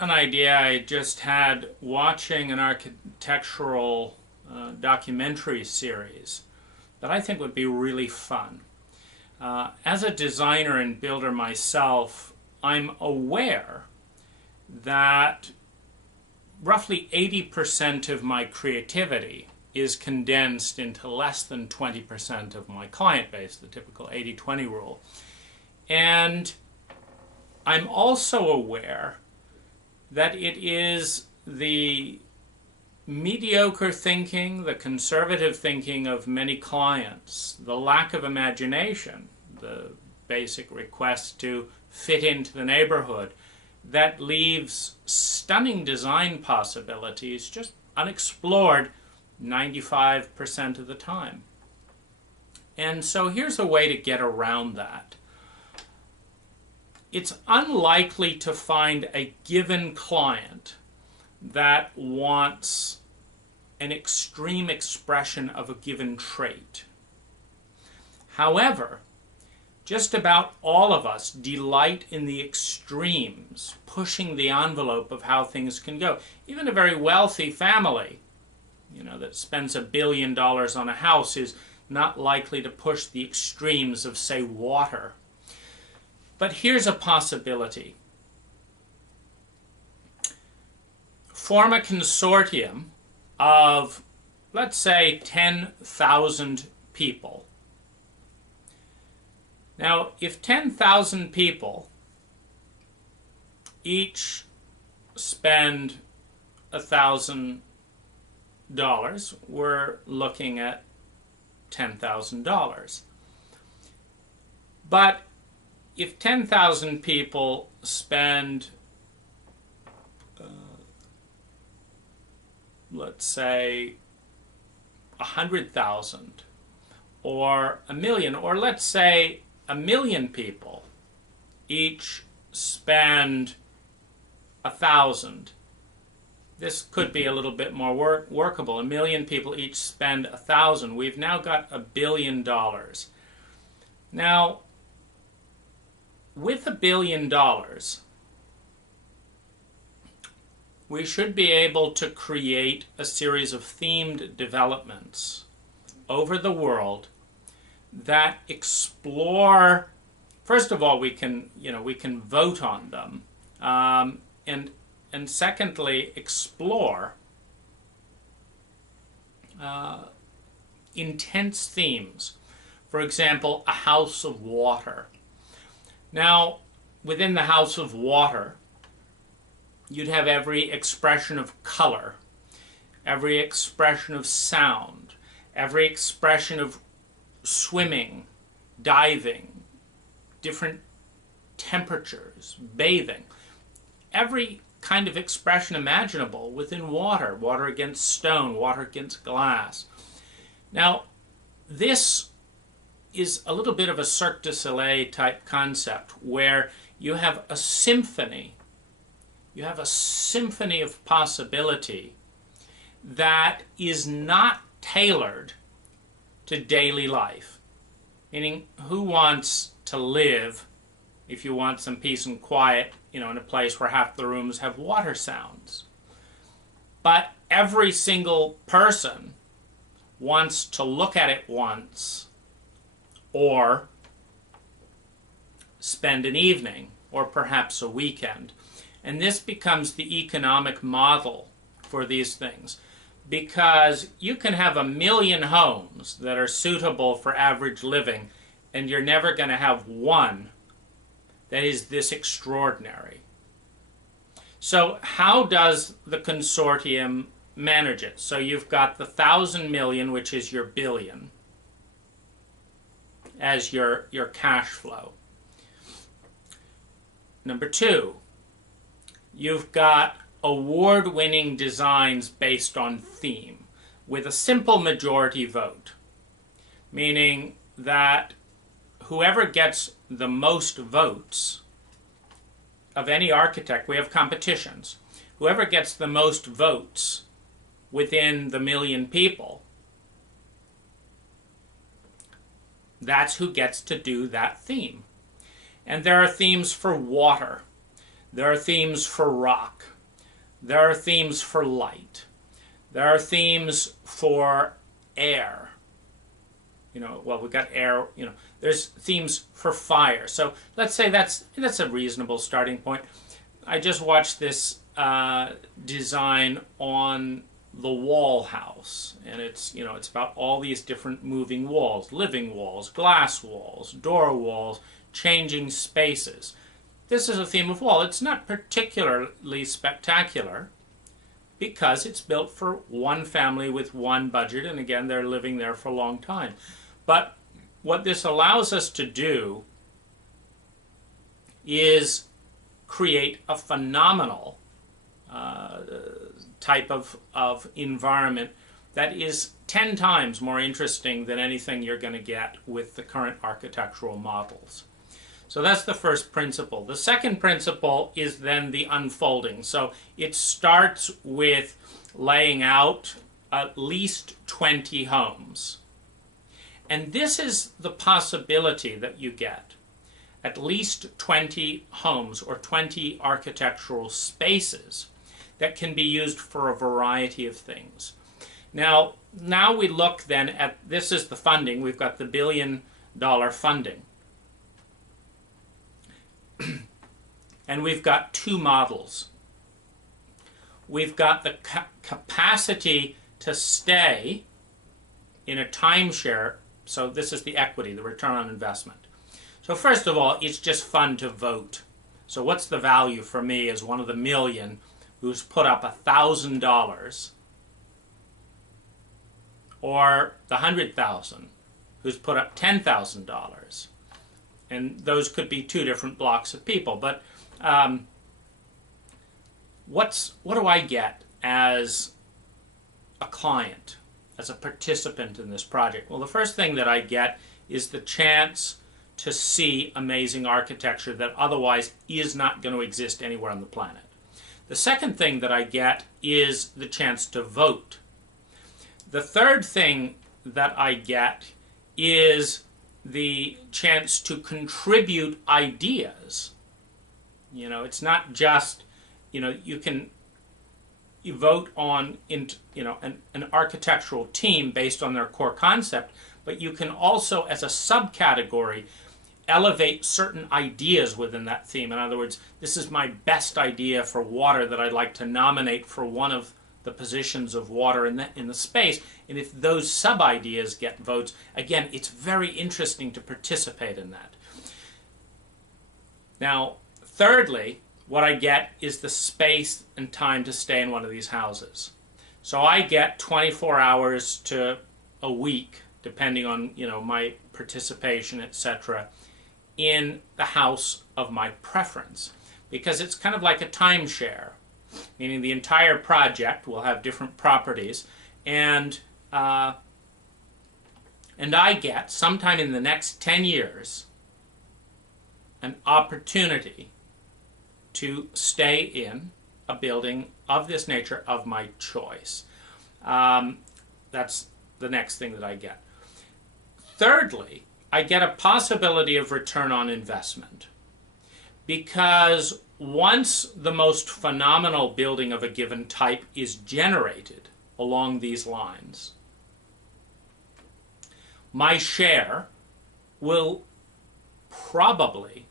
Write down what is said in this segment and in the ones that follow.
an idea I just had watching an architectural documentary series that I think would be really fun. As a designer and builder myself, I'm aware that roughly 80% of my creativity is condensed into less than 20% of my client base, the typical 80-20 rule. And I'm also aware that it is the mediocre thinking, the conservative thinking of many clients, the lack of imagination, the basic request to fit into the neighborhood, that leaves stunning design possibilities just unexplored 95% of the time. And so here's a way to get around that. It's unlikely to find a given client that wants an extreme expression of a given trait. However, just about all of us delight in the extremes, pushing the envelope of how things can go. Even a very wealthy family, that spends $1 billion on a house is not likely to push the extremes of, say, water. But here's a possibility. Form a consortium of, let's say, 10,000 people. Now, if 10,000 people each spend $1,000, we're looking at $10,000. But if 10,000 people spend, let's say, 100,000 or 1,000,000, or let's say 1,000,000 people each spend 1,000. This could be a little bit more workable. 1,000,000 people each spend 1,000. We've now got $1 billion. Now, with $1 billion, we should be able to create a series of themed developments over the world that explore. First of all, we can vote on them, and secondly, explore intense themes. For example, a house of water. Now, within the house of water, you'd have every expression of color, every expression of sound, every expression of swimming, diving, different temperatures, bathing, every kind of expression imaginable within water, water against stone, water against glass. Now, this is a little bit of a Cirque du Soleil type concept where you have a symphony. You have a symphony of possibility that is not tailored to daily life. Meaning, who wants to live, if you want some peace and quiet, in a place where half the rooms have water sounds? But every single person wants to look at it once, or spend an evening, or perhaps a weekend. And this becomes the economic model for these things, because you can have 1,000,000 homes that are suitable for average living, and you're never going to have one that is this extraordinary. So how does the consortium manage it? So you've got the 1,000 million, which is your billion, as your cash flow. Number two, you've got award-winning designs based on theme with a simple majority vote, meaning that whoever gets the most votes of any architect, we have competitions, whoever gets the most votes within the 1,000,000 people, that's who gets to do that theme. And there are themes for water. There are themes for rock. There are themes for light. There are themes for air. Well, we've got air, there's themes for fire. So let's say that's a reasonable starting point. I just watched this design on the wall house, and it's about all these different moving walls, living walls, glass walls, door walls, changing spaces. This is a theme of wall. It's not particularly spectacular because it's built for one family with one budget, and again, they're living there for a long time. But what this allows us to do is create a phenomenal type of environment that is 10 times more interesting than anything you're going to get with the current architectural models. So that's the first principle. The second principle is then the unfolding. So it starts with laying out at least 20 homes. And this is the possibility that you get. At least 20 homes or 20 architectural spaces that can be used for a variety of things. Now we look then at, this is the funding. We've got the $1 billion funding. And we've got two models. We've got the capacity to stay in a timeshare. So this is the equity, the return on investment. So first of all, it's just fun to vote. So what's the value for me as one of the million who's put up $1,000, or the 100,000 who's put up $10,000? And those could be two different blocks of people. But what do I get as a client, as a participant in this project? Well, the first thing that I get is the chance to see amazing architecture that otherwise is not going to exist anywhere on the planet. The second thing that I get is the chance to vote. The third thing that I get is the chance to contribute ideas. It's not just, you vote on an architectural team based on their core concept, but you can also, as a subcategory, elevate certain ideas within that theme. In other words, this is my best idea for water that I'd like to nominate for one of the positions of water in the space. And if those sub-ideas get votes, again, it's very interesting to participate in that. Now, thirdly, what I get is the space and time to stay in one of these houses. So I get 24 hours to a week, depending on my participation, etc., in the house of my preference, because it's kind of like a timeshare, meaning the entire project will have different properties, and I get, sometime in the next 10 years, an opportunity to stay in a building of this nature of my choice. That's the next thing that I get. Thirdly, I get a possibility of return on investment, because once the most phenomenal building of a given type is generated along these lines, my share will probably,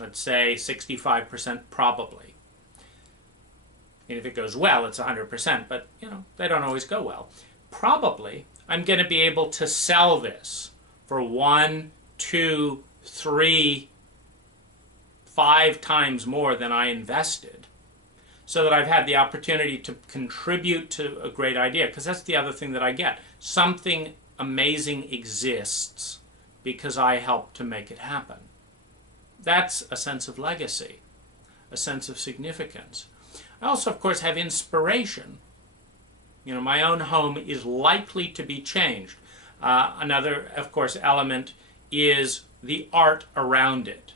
let's say 65% probably, and if it goes well, it's 100%, but they don't always go well. Probably, I'm going to be able to sell this for 1, 2, 3, 5 times more than I invested, so that I've had the opportunity to contribute to a great idea, because that's the other thing that I get. Something amazing exists because I helped to make it happen. That's a sense of legacy, a sense of significance. I also, of course, have inspiration. My own home is likely to be changed. Another, of course, element is the art around it.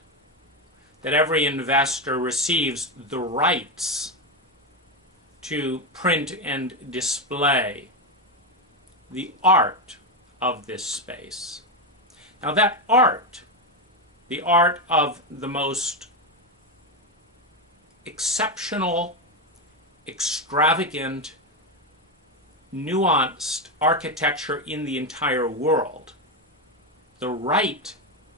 That every investor receives the rights to print and display the art of this space. Now that art, the art of the most exceptional, extravagant, nuanced architecture in the entire world, the right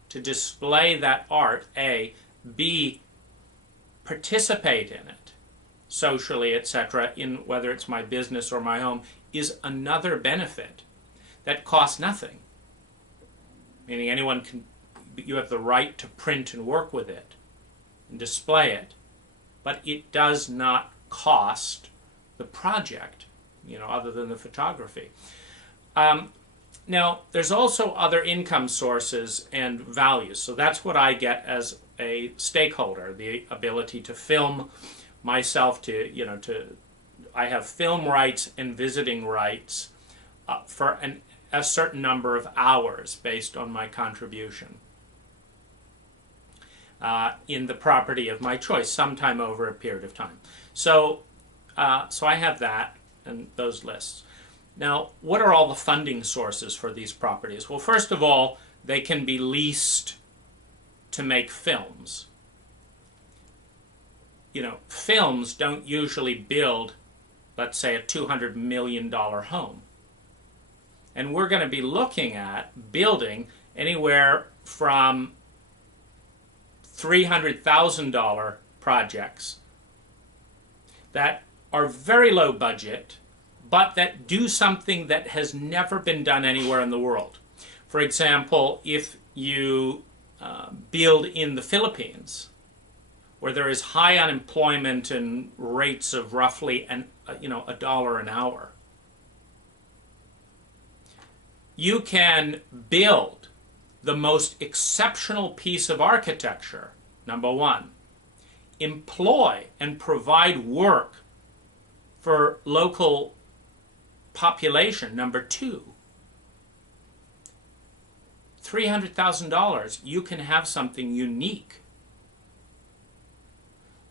to display that art, A, B, participate in it, socially, etc., in whether it's my business or my home, is another benefit that costs nothing. Meaning anyone can, you have the right to print and work with it and display it, but it does not cost the project, other than the photography. Now, there's also other income sources and values. So that's what I get as a stakeholder, the ability to film myself, I have film rights and visiting rights for a certain number of hours based on my contribution in the property of my choice, sometime over a period of time. So I have that and those lists. Now, what are all the funding sources for these properties? Well, first of all, they can be leased to make films. Films don't usually build, let's say, a $200 million home. And we're going to be looking at building anywhere from $300,000 projects that are very low budget, but that do something that has never been done anywhere in the world. For example, if you build in the Philippines, where there is high unemployment and rates of roughly $1 an hour, you can build the most exceptional piece of architecture, number one, employ and provide work for local population, number two. $300,000, you can have something unique.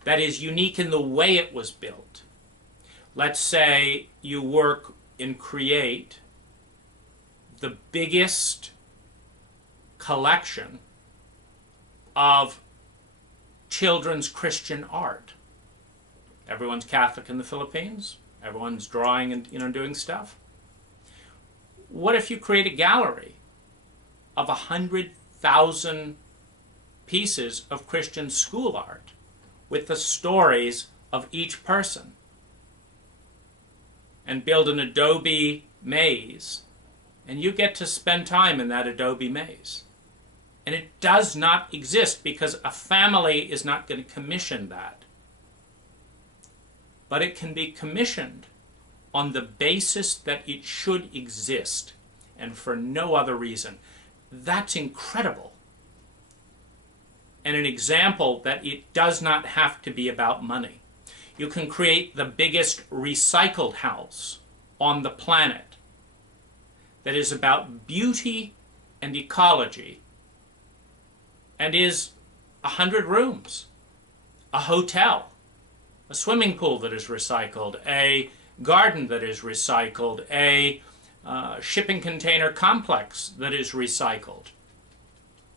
That is unique in the way it was built. Let's say you work and create the biggest collection of children's Christian art. Everyone's Catholic in the Philippines. Everyone's drawing and doing stuff. What if you create a gallery of 100,000 pieces of Christian school art with the stories of each person, and build an Adobe maze, and you get to spend time in that Adobe maze? And it does not exist because a family is not going to commission that. But it can be commissioned on the basis that it should exist and for no other reason. That's incredible. And an example that it does not have to be about money. You can create the biggest recycled house on the planet that is about beauty and ecology and is 100 rooms, a hotel, a swimming pool that is recycled, a garden that is recycled, a shipping container complex that is recycled,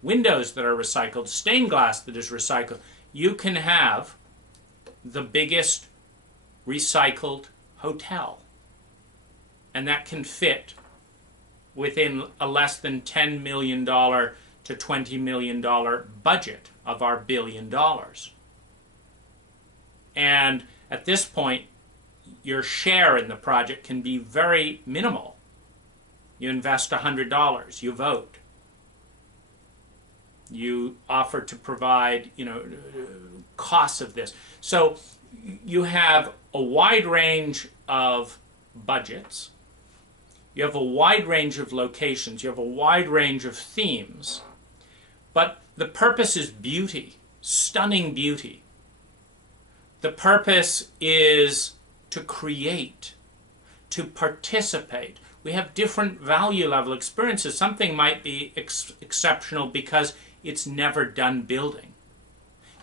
windows that are recycled, stained glass that is recycled. You can have the biggest recycled hotel, and that can fit within a less than $10 million to $20 million budget of our $1 billion. And at this point, your share in the project can be very minimal. You invest $100, you vote. You offer to provide, costs of this. So you have a wide range of budgets. You have a wide range of locations. You have a wide range of themes. But the purpose is beauty, stunning beauty. The purpose is to create, to participate. We have different value level experiences. Something might be exceptional because it's never done building.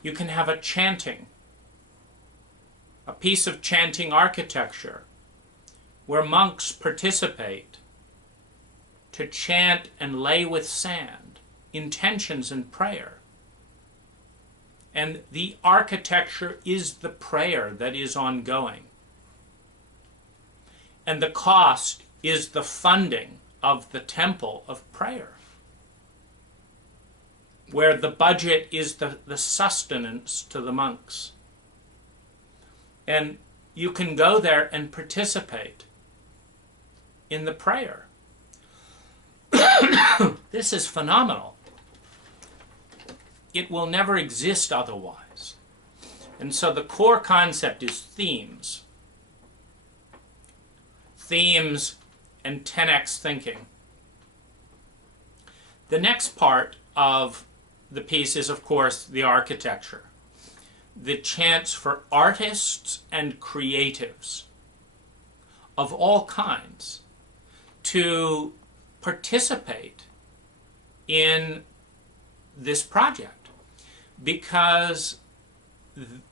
You can have a chanting, a piece of chanting architecture where monks participate to chant and lay with sand intentions and prayer. And the architecture is the prayer that is ongoing. And the cost is the funding of the temple of prayer, where the budget is the sustenance to the monks. And you can go there and participate in the prayer. This is phenomenal. It will never exist otherwise. And so the core concept is themes. Themes and 10x thinking. The next part of the piece is, of course, the architecture. The chance for artists and creatives of all kinds to participate in this project, because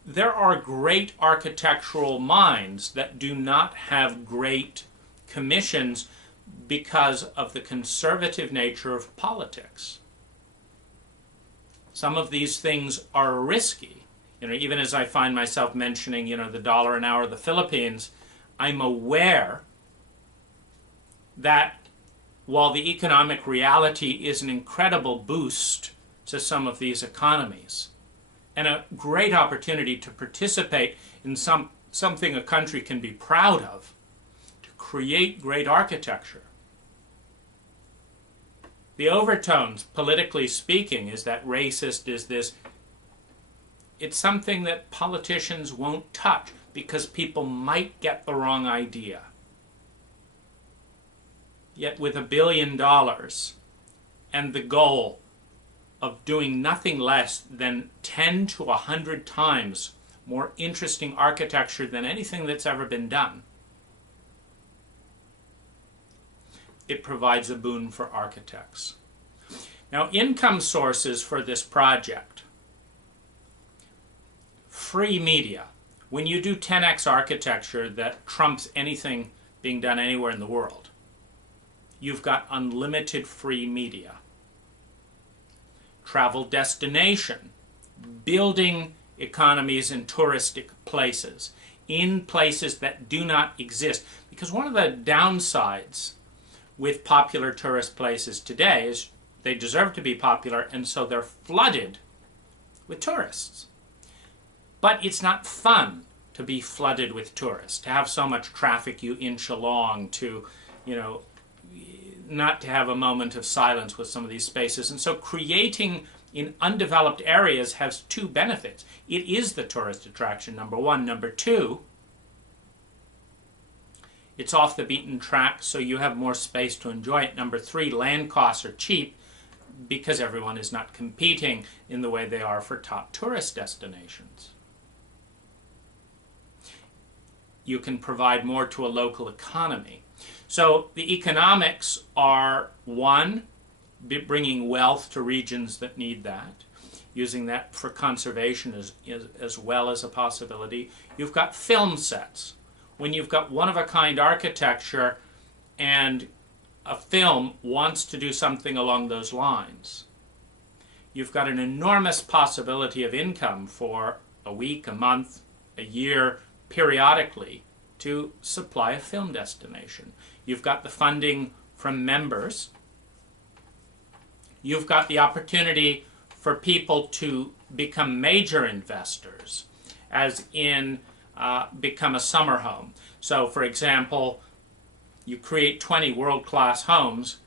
there are great architectural minds that do not have great commissions because of the conservative nature of politics. Some of these things are risky. Even as I find myself mentioning, the dollar an hour of the Philippines, I'm aware that while the economic reality is an incredible boost to some of these economies, and a great opportunity to participate in something a country can be proud of, to create great architecture. The overtones, politically speaking, is that racist, is this. It's something that politicians won't touch because people might get the wrong idea. Yet with $1 billion and the goal of doing nothing less than 10 to 100 times more interesting architecture than anything that's ever been done, it provides a boon for architects. Now, income sources for this project. Free media. When you do 10x architecture that trumps anything being done anywhere in the world, you've got unlimited free media. Travel destination. Building economies in touristic places, in places that do not exist. Because one of the downsides with popular tourist places today is they deserve to be popular, and so they're flooded with tourists. But it's not fun to be flooded with tourists, to have so much traffic you inch along, to, not to have a moment of silence with some of these spaces. And so creating in undeveloped areas has two benefits. It is the tourist attraction, number one. Number two, it's off the beaten track, so you have more space to enjoy it. Number three, land costs are cheap because everyone is not competing in the way they are for top tourist destinations. You can provide more to a local economy. So the economics are, one, bringing wealth to regions that need that, using that for conservation as well as a possibility. You've got film sets. When you've got one-of-a-kind architecture and a film wants to do something along those lines, you've got an enormous possibility of income for a week, a month, a year, periodically, to supply a film destination. You've got the funding from members. You've got the opportunity for people to become major investors, as in become a summer home. So, for example, you create 20 world-class homes,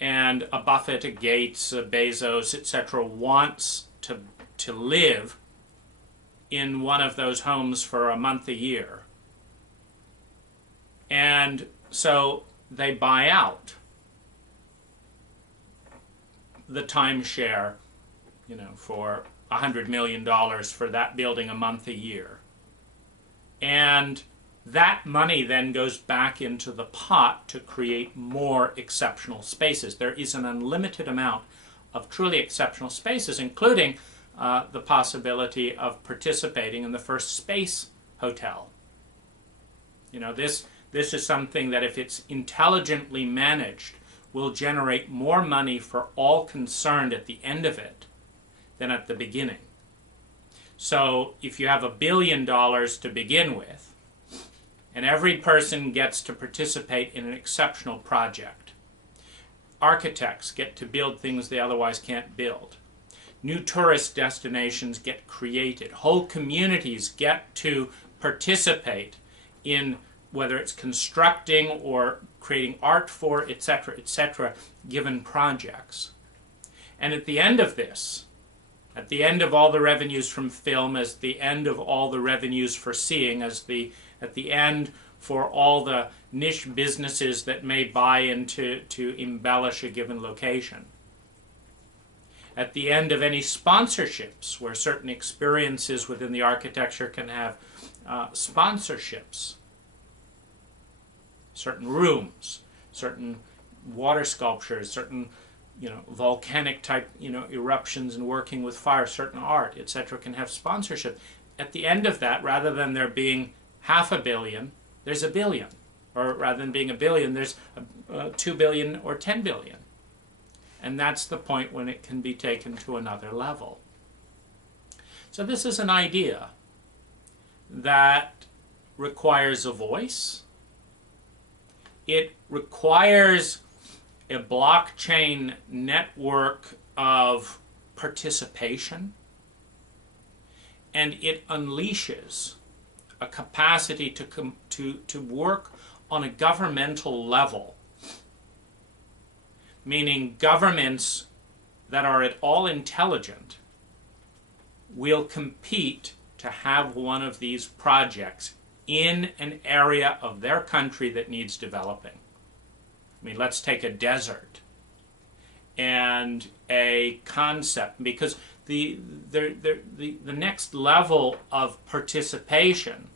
and a Buffett, a Gates, a Bezos, etc. wants to live in one of those homes for a month, a year. And so they buy out the timeshare, for $100 million for that building a month, a year. And that money then goes back into the pot to create more exceptional spaces. There is an unlimited amount of truly exceptional spaces, including the possibility of participating in the first space hotel. This is something that, if it's intelligently managed, will generate more money for all concerned at the end of it than at the beginning. So if you have $1 billion to begin with, and every person gets to participate in an exceptional project, architects get to build things they otherwise can't build. New tourist destinations get created. Whole communities get to participate in whether it's constructing or creating art for, etc., given projects. And at the end of this, at the end of all the revenues from film, as the end of all the revenues for seeing, at the end for all the niche businesses that may buy into to embellish a given location, at the end of any sponsorships, where certain experiences within the architecture can have sponsorships, certain rooms, certain water sculptures, certain volcanic type eruptions and working with fire, certain art, etc., can have sponsorship. At the end of that, rather than there being $500 million, there's $1 billion, or rather than being $1 billion, there's $2 billion or $10 billion. And that's the point when it can be taken to another level. So this is an idea that requires a voice. It requires a blockchain network of participation, and it unleashes a capacity to work on a governmental level, meaning governments that are at all intelligent will compete to have one of these projects in an area of their country that needs developing. I mean, let's take a desert and a concept, because the next level of participation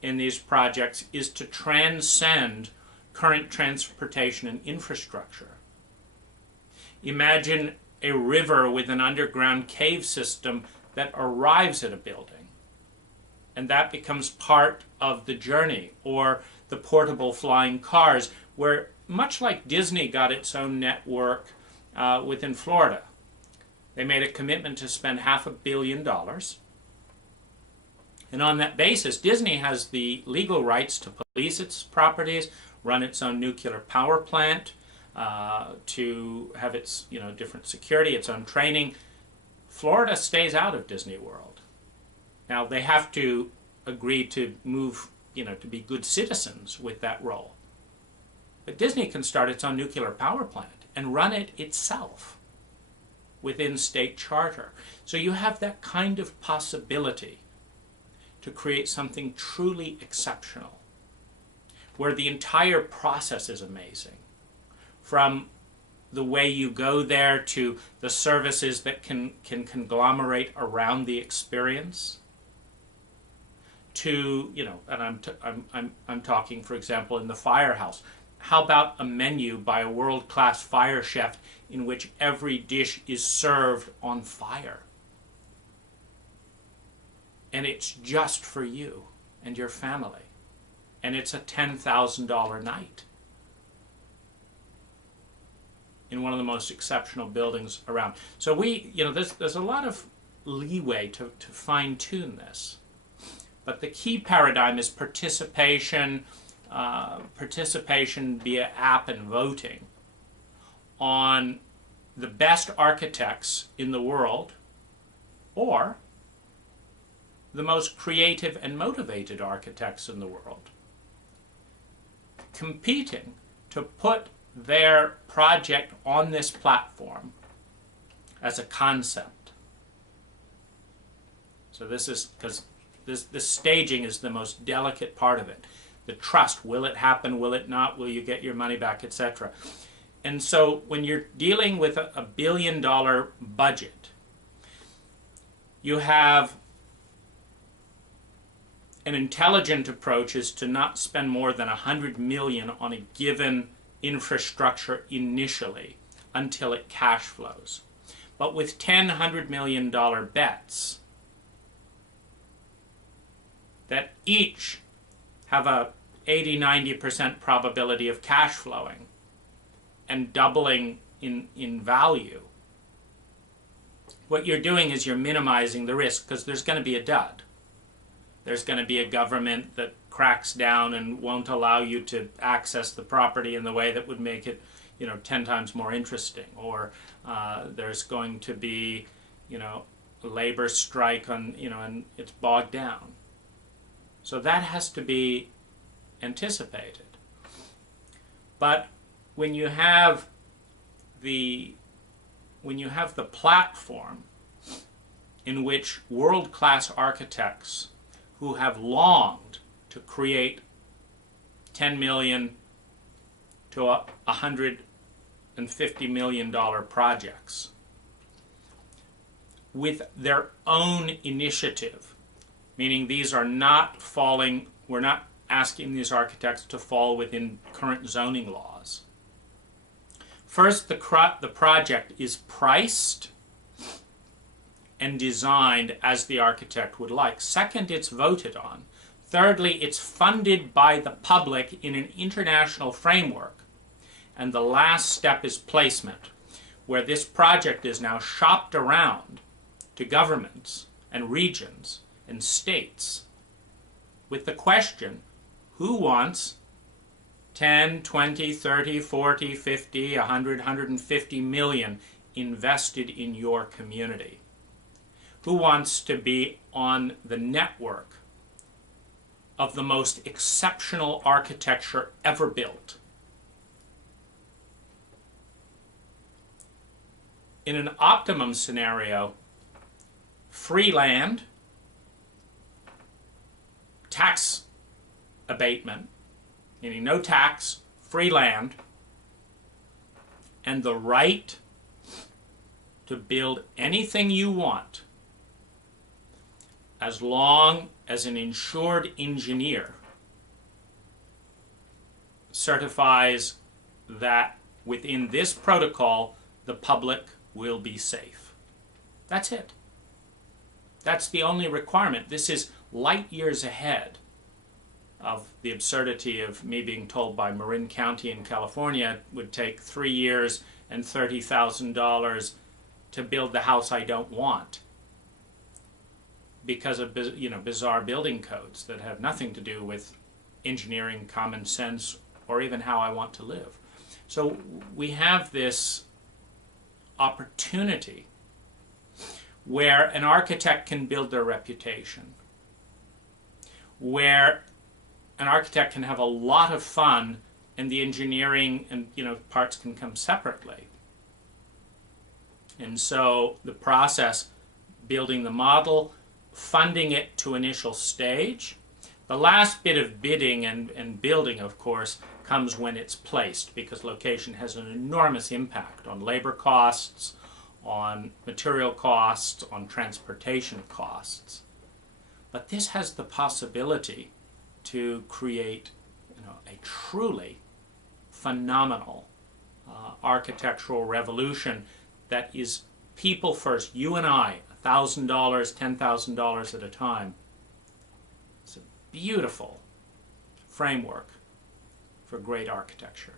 in these projects is to transcend current transportation and infrastructure. Imagine a river with an underground cave system that arrives at a building, and that becomes part of the journey, or the portable flying cars, where much like Disney got its own network within Florida. They made a commitment to spend $500 million. And on that basis, Disney has the legal rights to police its properties, run its own nuclear power plant, to have its different security, its own training. Florida stays out of Disney World. Now they have to agree to move, to be good citizens with that role. But Disney can start its own nuclear power plant and run it itself within state charter. So you have that kind of possibility to create something truly exceptional, where the entire process is amazing. From the way you go there to the services that can conglomerate around the experience, to, and I'm talking, for example, in the firehouse. How about a menu by a world-class fire chef in which every dish is served on fire? And it's just for you and your family. And it's a $10,000 night in one of the most exceptional buildings around. So there's a lot of leeway to fine-tune this. But the key paradigm is participation via app and voting on the best architects in the world, or the most creative and motivated architects in the world, competing to put their project on this platform as a concept. So this is, because this staging is the most delicate part of it. The trust, will it happen, will it not, will you get your money back, etc. And so when you're dealing with a $1 billion budget, you have an intelligent approach is to not spend more than $100 million on a given infrastructure initially until it cash flows. But with $100 million bets that each have a 80-90% probability of cash flowing and doubling in value, what you're doing is you're minimizing the risk, because there's going to be a dud. There's going to be a government that cracks down and won't allow you to access the property in the way that would make it, 10 times more interesting. Or there's going to be, a labor strike on, and it's bogged down. So that has to be anticipated. But when you have the platform in which world-class architects who have longed to create $10 million to $150 million projects with their own initiative, meaning these are not falling, we're not asking these architects to fall within current zoning laws. First, the project is priced and designed as the architect would like. Second, it's voted on. Thirdly, it's funded by the public in an international framework. And the last step is placement, where this project is now shopped around to governments and regions and states with the question, who wants 10, 20, 30, 40, 50, 100, 150 million invested in your community? Who wants to be on the network of the most exceptional architecture ever built? In an optimum scenario, free land, tax abatement, meaning no tax, free land, and the right to build anything you want as long as an insured engineer certifies that within this protocol the public will be safe. That's it. That's the only requirement. This is light years ahead of the absurdity of me being told by Marin County in California it would take 3 years and $30,000 to build the house I don't want because of bizarre building codes that have nothing to do with engineering, common sense, or even how I want to live. So we have this opportunity where an architect can build their reputation, where an architect can have a lot of fun and the engineering and parts can come separately. And so the process, building the model, funding it to initial stage. The last bit of bidding and building, of course, comes when it's placed, because location has an enormous impact on labor costs, on material costs, on transportation costs. But this has the possibility to create a truly phenomenal architectural revolution that is people first, you and I, $1,000, $10,000 at a time. It's a beautiful framework for great architecture.